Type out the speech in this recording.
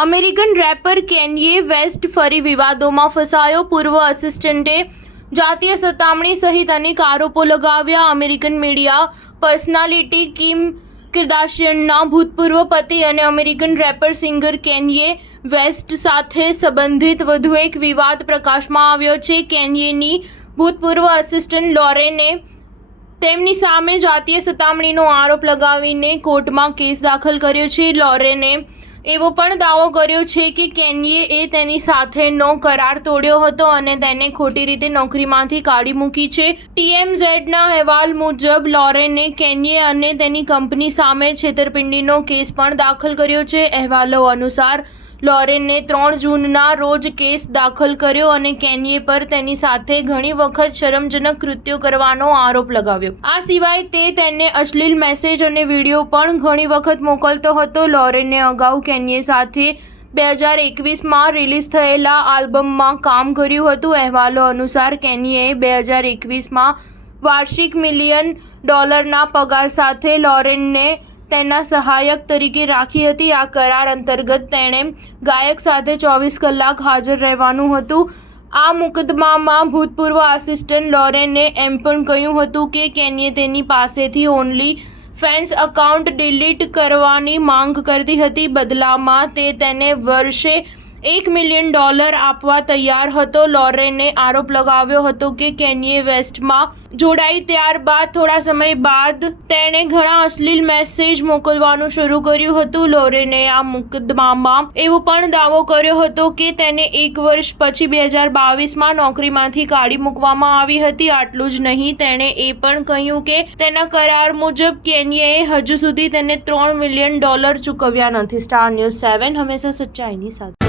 American wrapper કેન્યે waste ફરી વિવાદોમાં ફસાયો. પૂર્વ આસિસ્ટન્ટે જાતીય સતામણી સહિત અનેક આરોપો લગાવ્યા. અમેરિકન મીડિયા પર્સનાલિટી કિમ કાર્દાશિયનના ભૂતપૂર્વ પતિ અને અમેરિકન રેપર સિંગર કેન્યે વેસ્ટ સાથે સંબંધિત વધુ એક વિવાદ પ્રકાશમાં આવ્યો છે. કેન્યેની ભૂતપૂર્વ આસિસ્ટન્ટ લોરેને તેમની સામે જાતીય સતામણીનો આરોપ લગાવીને કોર્ટમાં કેસ દાખલ કર્યો છે. લોરેને એવો પણ દાવો કર્યો છે કે કેન્યેએ તેની સાથેનો કરાર તોડ્યો હતો અને તેને ખોટી રીતે નોકરીમાંથી કાઢી મૂકી છે. TMZના અહેવાલ મુજબ લોરેને કેન્યે અને તેની કંપની સામે છેતરપિંડીનો કેસ પણ દાખલ કર્યો છે. અહેવાલો અનુસાર લોરેને 3 જૂનના રોજ કેસ દાખલ કર્યો અને કેન્યે પર તેની સાથે ઘણી વખત શરમજનક કૃત્યો કરવાનો આરોપ લગાવ્યો. આ સિવાય તે તેને અશ્લીલ મેસેજ અને વિડીયો પણ ઘણી વખત મોકલતો હતો. લોરેને અગાઉ કેન્યે સાથે 2021માં રિલીઝ થયેલા આલ્બમમાં કામ કર્યું હતું. અહેવાલો અનુસાર કેન્યેએ 2021માં વાર્ષિક $1 મિલિયન પગાર સાથે લોરેનને તેના સહાયક તરીકે રાખી હતી. આ કરાર અંતર્ગત તેણે ગાયક સાથે 24 કલાક હાજર રહેવાનું હતું. આ મુકદ્દમામાં ભૂતપૂર્વ આસિસ્ટન્ટ લોરેને એમ પણ કહ્યું હતું કે કેન્યે તેની પાસેથી ઓનલી ફેન્સ એકાઉન્ટ ડિલીટ કરવાની માંગ કરતી હતી. બદલામાં તે તેને વર્ષે $1 મિલિયન આપવા તૈયાર હતો. લોરેને આરોપ લગાવ્યો હતો કે કેન્યે વેસ્ટમાં જોડાઈ ત્યારબાદ થોડા સમય બાદ તેણે ઘણા અશ્લીલ મેસેજ મોકલવાનું શરૂ કર્યું હતું. લોરેને આ મુકદ્દમામાં એવો પણ દાવો કર્યો હતો કે તેને 1 વર્ષ પછી 2022માં નોકરીમાંથી કાઢી મૂકવામાં આવી હતી. આટલું જ નહીં, તેણે એ પણ કહ્યું કે તેના કરાર મુજબ કેન્યેએ હજુ સુધી તેને $3 મિલિયન ચૂકવ્યા નથી. સ્ટાર ન્યૂઝ 7 હંમેશા સચ્ચાઈની સાથે.